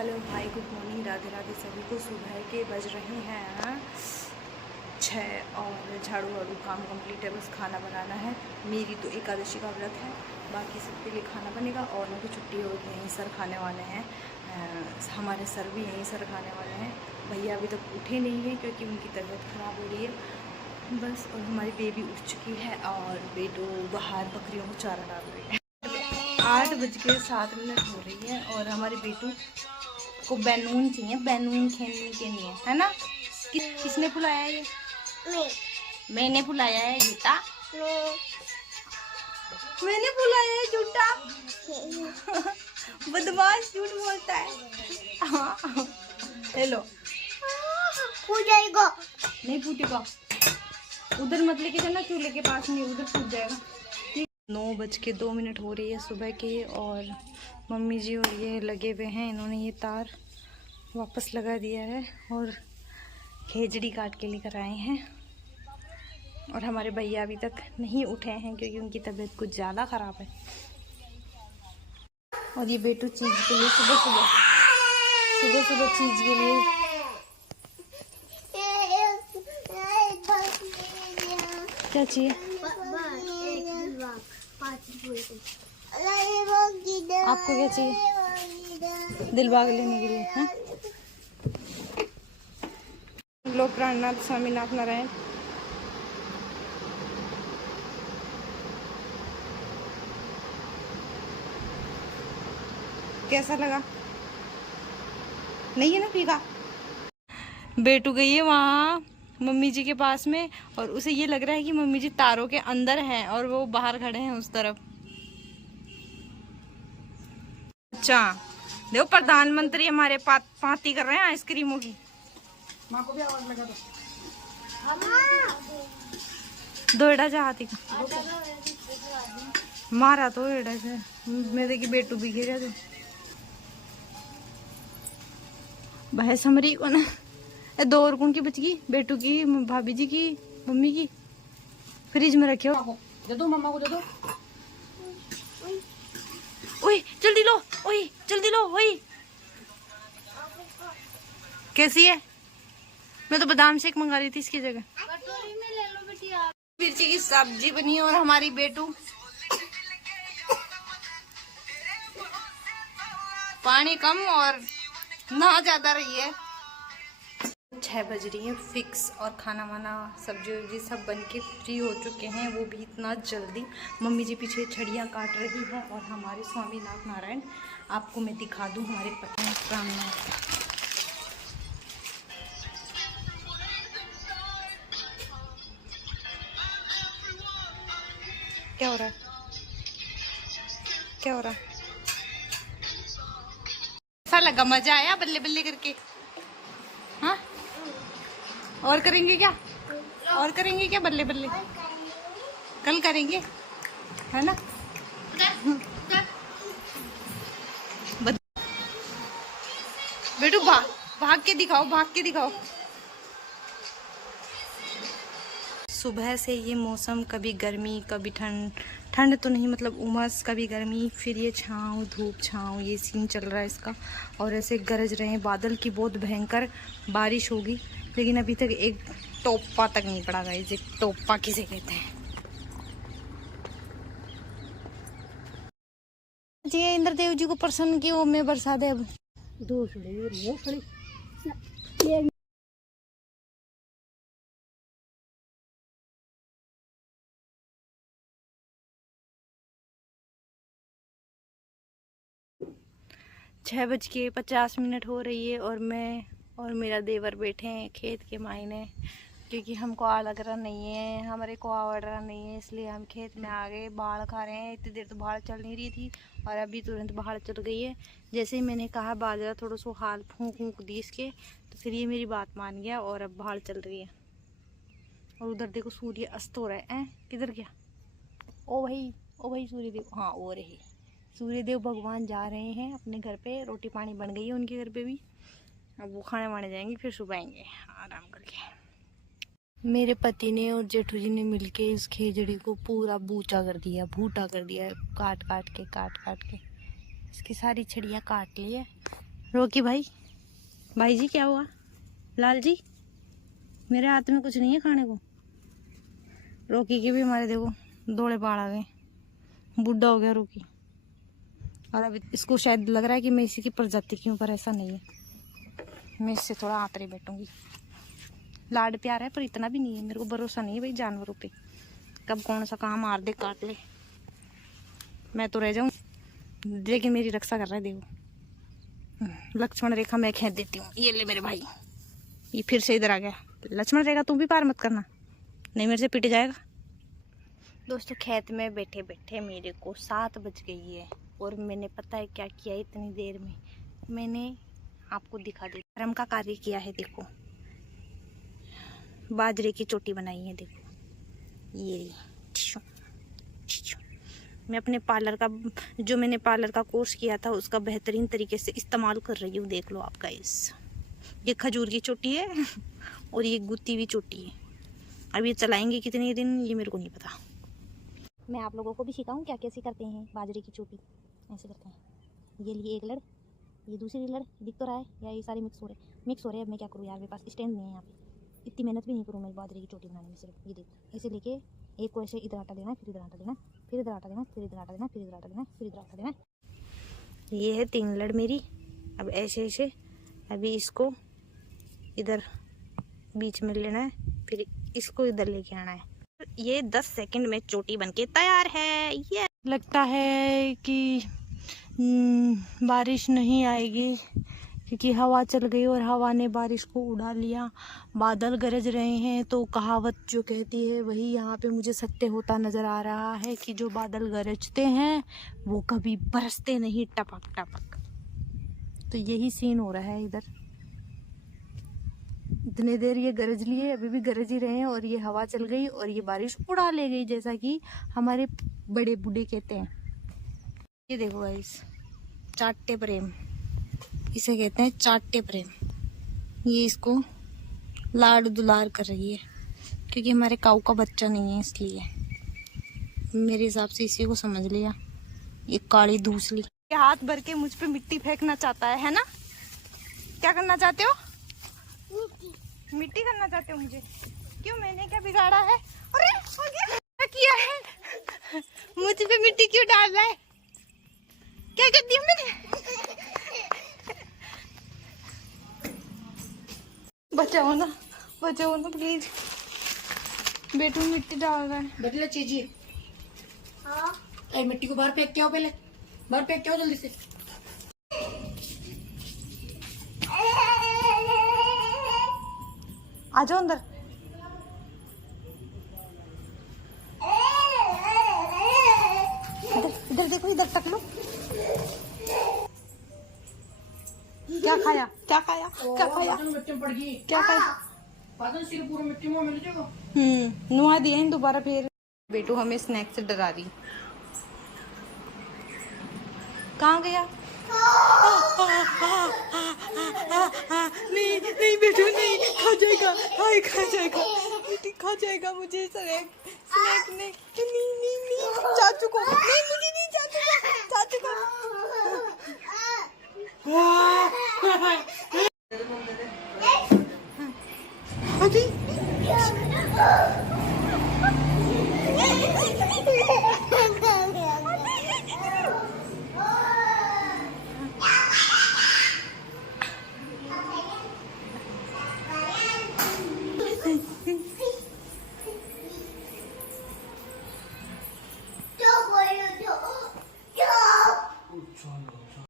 Hello भाई, good morning, Radhe Radhe सभी को। सुबह के बज रहे हैं 6 और झाड़ू वाड़ू काम कंप्लीट है, बस खाना बनाना है। मेरी तो एकादशी का व्रत है, बाकी सबके लिए खाना बनेगा। और उनको छुट्टी होगी, यहीं सर खाने वाले हैं। हमारे सर भी यहीं सर खाने वाले हैं। भैया अभी तक उठे नहीं हैं क्योंकि उनकी तबीयत ख़राब हो रही है बस। और हमारी बेबी उठ चुकी है और बेटू बाहर बकरियों को चारा डाल रही है। 8:07 हो रही है और हमारे बेटू को बैलून चाहिए, बैलून खेलने के लिए, है ना। किसने फुलाया ये? मैंने फुलाया है झूठा। मैंने फुलाया है झूठा। बदमाश, झूठ बोलता है। हेलो, फूट जाएगा। नहीं फूटेगा, उधर मत लेके जाना, चूल्हे के पास नहीं, उधर फूट जाएगा। 9:02 हो रही है सुबह के और मम्मी जी और ये लगे हुए हैं। इन्होंने ये तार वापस लगा दिया है और खेजड़ी काट के लेकर आए हैं। और हमारे भैया अभी तक नहीं उठे हैं क्योंकि उनकी तबीयत कुछ ज़्यादा ख़राब है। और ये बेटू चीज़ के लिए सुबह सुबह चीज़ के लिए क्या चाहिए? आपको क्या चाहिए? दिलबाग लेने के लिए हैं? लोग प्राणनाथ स्वामीनाथ नारायण। कैसा लगा? नहीं है ना फीका? बेटू गई है वहाँ मम्मी जी के पास में और उसे ये लग रहा है कि मम्मी जी तारों के अंदर हैं और वो बाहर खड़े हैं उस तरफ। अच्छा, देखो प्रधानमंत्री हमारे पार्टी कर रहे हैं आइसक्रीमों की। माँ को भी आवाज लगा दो। दोड़ा चाहती मारा तो एड़ा से मेरे की बेटू भी गिरा थे बहस हमारी को ना। 2 और कौन की बच गई? बेटू की, भाभी जी की, मम्मी की। फ्रिज में रखे हो, दे दो मम्मा को, दे दो। ओए जल्दी लो, ओए जल्दी लो। ओए कैसी है? मैं तो बादाम शेक मंगा रही थी इसकी जगह। कटोरी में ले लो बेटिया। मिर्ची की सब्जी बनी और हमारी बेटू पानी कम और नहा ज्यादा रही है। 6 बज रही है फिक्स और खाना वाना सब्जी वब्जी सब बन के फ्री हो चुके हैं, वो भी इतना जल्दी। मम्मी जी पीछे छड़ियाँ काट रही है और हमारे स्वामीनाथ नारायण आपको मैं दिखा दूँ, हमारे पति प्राणनाथ। क्या हो रहा है? क्या हो रहा है? ऐसा लगा, मजा आया बल्ले बल्ले करके? हाँ, और करेंगे क्या? और करेंगे क्या बल्ले बल्ले? कल करेंगे, है ना। बेटू भाग के दिखाओ, भाग के दिखाओ। सुबह से ये मौसम कभी गर्मी कभी ठंड, ठंड तो नहीं मतलब उमस, कभी गर्मी, फिर ये छाँव धूप छाँव, ये सीन चल रहा है इसका। और ऐसे गरज रहे हैं बादल की बहुत भयंकर बारिश होगी, लेकिन अभी तक एक टोपा तक नहीं पड़ा। गाइस, एक टोपा किसे कहते हैं? जी इंद्रदेव जी को प्रसन्न किया, मैं बरसा दे अब। 6:50 हो रही है और मैं और मेरा देवर बैठे हैं खेत के मायने, क्योंकि हमको आ लग रहा नहीं है, हमारे को आवड़ रहा नहीं है, इसलिए हम खेत में आ गए। बाढ़ खा रहे हैं। इतनी देर तो बाढ़ चल नहीं रही थी और अभी तुरंत बाढ़ चल गई है। जैसे ही मैंने कहा बाजरा थोड़ा सा हाल फूंक दी इसके, तो फिर ये मेरी बात मान गया और अब बाढ़ चल रही है। और उधर देखो सूर्य अस्त हो रहा है। किधर गया? ओ भाई सूर्यदेव, हाँ ओ रहे सूर्यदेव भगवान जा रहे हैं अपने घर पे। रोटी पानी बन गई है उनके घर पे भी, अब वो खाने वाने जाएंगे, फिर सुबह आएंगे आराम करके। मेरे पति ने और जेठू जी ने मिलके इस खेजड़ी को पूरा बूचा कर दिया, भूटा कर दिया, काट काट के इसकी सारी छड़ियाँ काट ली है। रोकी भाई, भाई जी क्या हुआ? लाल जी, मेरे हाथ में कुछ नहीं है खाने को। रोकी के भी हमारे देखो दौड़े पहाड़ आ गए, बुढ़ा हो गया रोकी। और अभी इसको शायद लग रहा है कि मैं इसी की प्रजाति की हूँ, पर ऐसा नहीं है। मैं इससे थोड़ा आतरे बैठूंगी। लाड प्यार है पर इतना भी नहीं है, मेरे को भरोसा नहीं है भाई जानवरों पे, कब कौन सा काम मार दे काट ले। मैं तो रह जाऊं, लेकिन मेरी रक्षा कर रहा है देखो। लक्ष्मण रेखा मैं खींच देती हूँ। ये ले मेरे भाई, ये फिर से इधर आ गया। लक्ष्मण रेखा तुम भी पार मत करना, नहीं मेरे से पिट जाएगा। दोस्तों खेत में बैठे बैठे मेरे को 7 बज गई है और मैंने पता है क्या किया इतनी देर में। मैंने आपको दिखा दी धर्म का कार्य किया है। देखो बाजरे की चोटी बनाई है, देखो ये। मैं अपने पार्लर का, जो मैंने पार्लर का कोर्स किया था उसका बेहतरीन तरीके से इस्तेमाल कर रही हूँ। देख लो आप गाइस, ये खजूर की चोटी है और ये गुत्ती हुई चोटी है। अब ये चलाएंगे कितने दिन ये मेरे को नहीं पता। मैं आप लोगों को भी सिखाऊं क्या कैसे करते हैं बाजरे की चोटी। ऐसे करते हैं, ये लिए एक लड़, ये दूसरी लड़, दिख तो रहा है या ये सारे मिक्स हो रहे हैं। अब मैं क्या करूँ यार, मेरे पास स्टैंड नहीं है यहाँ पे, इतनी मेहनत भी नहीं करूँ मैं बाजरे की चोटी बनाने में। सिर्फ ये देखो ऐसे लेके एक को ऐसे इधर आटा देना, फिर इधर आटा देना, फिर इधर आटा देना, फिर इधर आटा देना, फिर इधर आटा देना, फिर इधर आटा देना। ये है 3 लड़ मेरी। अब ऐसे ऐसे अभी इसको इधर बीच में लेना है, फिर इसको इधर लेके आना है। ये 10 सेकंड में चोटी बनके तैयार है। ये लगता है कि बारिश नहीं आएगी क्योंकि हवा चल गई और हवा ने बारिश को उड़ा लिया। बादल गरज रहे हैं, तो कहावत जो कहती है वही यहाँ पे मुझे सत्य होता नज़र आ रहा है कि जो बादल गरजते हैं वो कभी बरसते नहीं, टपक टपक। तो यही सीन हो रहा है इधर। इतने देर ये गरज लिए, अभी भी गरज ही रहे हैं और ये हवा चल गई और ये बारिश उड़ा ले गई, जैसा कि हमारे बड़े बूढ़े कहते हैं। ये देखो गाइस, चाट्टे प्रेम इसे कहते हैं, चाट्टे प्रेम। ये इसको लाड दुलार कर रही है क्योंकि हमारे काऊ का बच्चा नहीं है, इसलिए मेरे हिसाब से इसी को समझ लिया। ये काली दूसरी हाथ भर के मुझ पे मिट्टी फेंकना चाहता है ना? क्या करना चाहते हो? मिट्टी करना चाहते हो मुझे? क्यों, मैंने क्या बिगाड़ा है? अरे हो गया, क्या किया है? मुझ पे मिट्टी क्यों डाल रहा है? क्या कर दिया मैंने? बचाओ ना प्लीज। बेटू मिट्टी डाल रहा है। बदला चीजिए। मिट्टी को बाहर फेंक के आओ, पहले बाहर फेंक के आओ जल्दी से। आ जाओ अंदर। इधर देखो, इधर तक लो। क्या खाया? मिट्टी में पड़ गई। क्या खाया? सिर पूरा मिट्टी में मिल जाएगा। नुआ दिया है दोबारा फिर। बेटू हमें स्नैक से डरा रही। कहाँ गया? नहीं बेटू नहीं, खा जाएगा, खा जाएगा, मिट्टी खा जाएगा मुझे। स्नैक नहीं, चाचू को नहीं, मुझे नहीं, चाचू को। अभी